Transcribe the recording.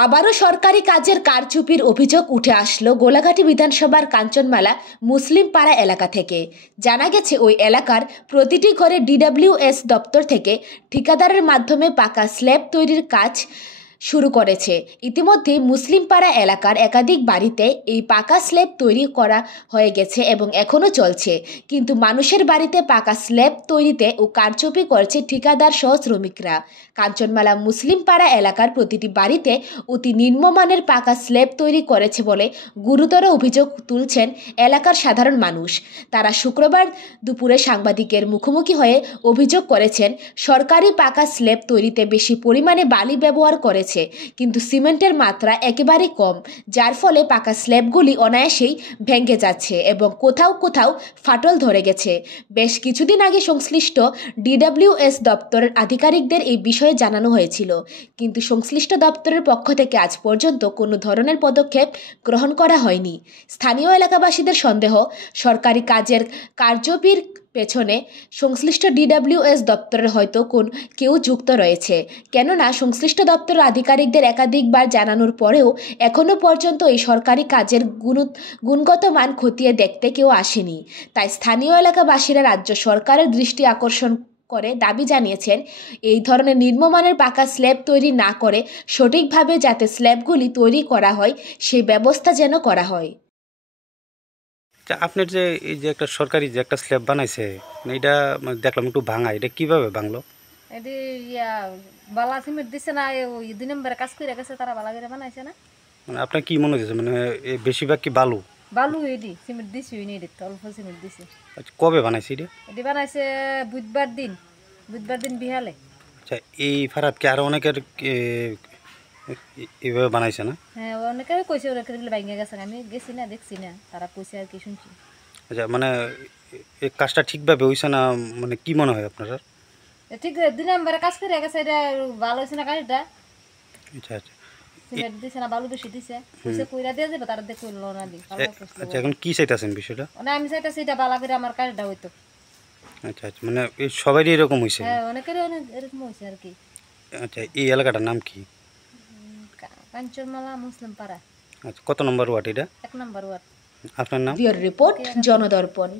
আবারও সরকারি কাজের কারচুপির অভিযোগ উঠে আসলো গোলাঘাটি বিধানসভার কাঞ্চনমালা মুসলিম পাড়া এলাকা থেকে। জানা গেছে ওই এলাকার প্রতিটি ঘরে ডিডব্লিউএস দপ্তর থেকে ঠিকাদারের মাধ্যমে পাকা স্ল্যাব তৈরির কাজ শুরু করেছে। ইতিমধ্যে মুসলিম পাড়া এলাকার একাধিক বাড়িতে এই পাকা স্ল্যাব তৈরি করা হয়ে গেছে এবং এখনও চলছে, কিন্তু মানুষের বাড়িতে পাকা স্ল্যাব তৈরিতে ও কারচুপি করছে ঠিকাদার সহ শ্রমিকরা। কাঞ্চনমালা মুসলিম পাড়া এলাকার প্রতিটি বাড়িতে অতি নিম্নমানের পাকা স্ল্যাব তৈরি করেছে বলে গুরুতর অভিযোগ তুলছেন এলাকার সাধারণ মানুষ। তারা শুক্রবার দুপুরে সাংবাদিকের মুখোমুখি হয়ে অভিযোগ করেছেন, সরকারি পাকা স্ল্যাব তৈরিতে বেশি পরিমাণে বালি ব্যবহার করেছে, কিন্তু সিমেন্টের মাত্রা একেবারেই কম, যার ফলে পাকা স্ল্যাবগুলি অনায়াসেই ভেঙে যাচ্ছে এবং কোথাও কোথাও ফাটল ধরে গেছে। বেশ কিছুদিন আগে সংশ্লিষ্ট ডিডব্লিউএস দপ্তরের আধিকারিকদের এই বিষয়ে জানানো হয়েছিল, কিন্তু সংশ্লিষ্ট দপ্তরের পক্ষ থেকে আজ পর্যন্ত কোনো ধরনের পদক্ষেপ গ্রহণ করা হয়নি। স্থানীয় এলাকাবাসীদের সন্দেহ, সরকারি কাজের কারচুপির পেছনে সংশ্লিষ্ট ডিডব্লিউএস দপ্তরের হয়তো কেউ যুক্ত রয়েছে, কেননা সংশ্লিষ্ট দপ্তরের আধিকারিকদের একাধিকবার জানানোর পরেও এখনও পর্যন্ত এই সরকারি কাজের গুণগত মান খতিয়ে দেখতে কেউ আসেনি। তাই স্থানীয় এলাকাবাসীরা রাজ্য সরকারের দৃষ্টি আকর্ষণ করে দাবি জানিয়েছেন, এই ধরনের নিম্নমানের পাকা স্ল্যাব তৈরি না করে সঠিকভাবে যাতে স্ল্যাবগুলি তৈরি করা হয় সেই ব্যবস্থা যেন করা হয়। আপনার যে এই যে একটা সরকারি যে একটা স্ল্যাব বানাইছে, এটা দেখলাম একটু ভাঙা, এটা কিভাবে ভাঙলো? এটি বালা সিমেন্ট দিছে না, ওই 2 নম্বরে কাজ করে গেছে, তারা বালা করে বানাইছে না। মানে আপনার কি মনে হচ্ছে, মানে বেশিরভাগ কি বালু? বালু এটি সিমেন্ট দিছি, অল্প সিমেন্ট দিছি। আচ্ছা, কবে বানাইছে এটা? এটি বানাইছে বুধবার দিন বিহালে। আচ্ছা, এই ফারাত কি আরো অনেকের এইভাবে বানাইছে না? হ্যাঁ, অনেকে কইছে ওরা বলে ভাঙে গেছে, আমি গেছি না, দেখছি না, তারা কইছে আর কি শুনছি। আচ্ছা, মানে এই কাজটা ঠিকভাবে হইছে না, মানে কি মনে হয় আপনার? ঠিক 2 নম্বরে কাজ করে গেছে, এটা ভালো হয়েছে না কাজটা। আচ্ছা আচ্ছা, সিমেন্ট দিছে না, বালু বেশি দিছে, কইছে কইরা দিয়ে যাবে, তারা দেখো না দি। আচ্ছা, এখন কি চাইতেছেন বিষয়টা? মানে আমি চাইতেছি এটা বালা করে আমার কাজটা হইতো। আচ্ছা আচ্ছা, মানে এই সবারই এরকম হয়েছে? হ্যাঁ, অনেকেরই এরকম হয়েছে আর কি। আচ্ছা, এই এলাকাটার নাম কি? কাঞ্চনমালা মুসলিম পাড়া। আচ্ছা, কত নম্বর ওয়ার্ড এটা? 1 নম্বর ওয়ার্ড। আপনার নাম? রিপোর্ট, জনদর্পণ।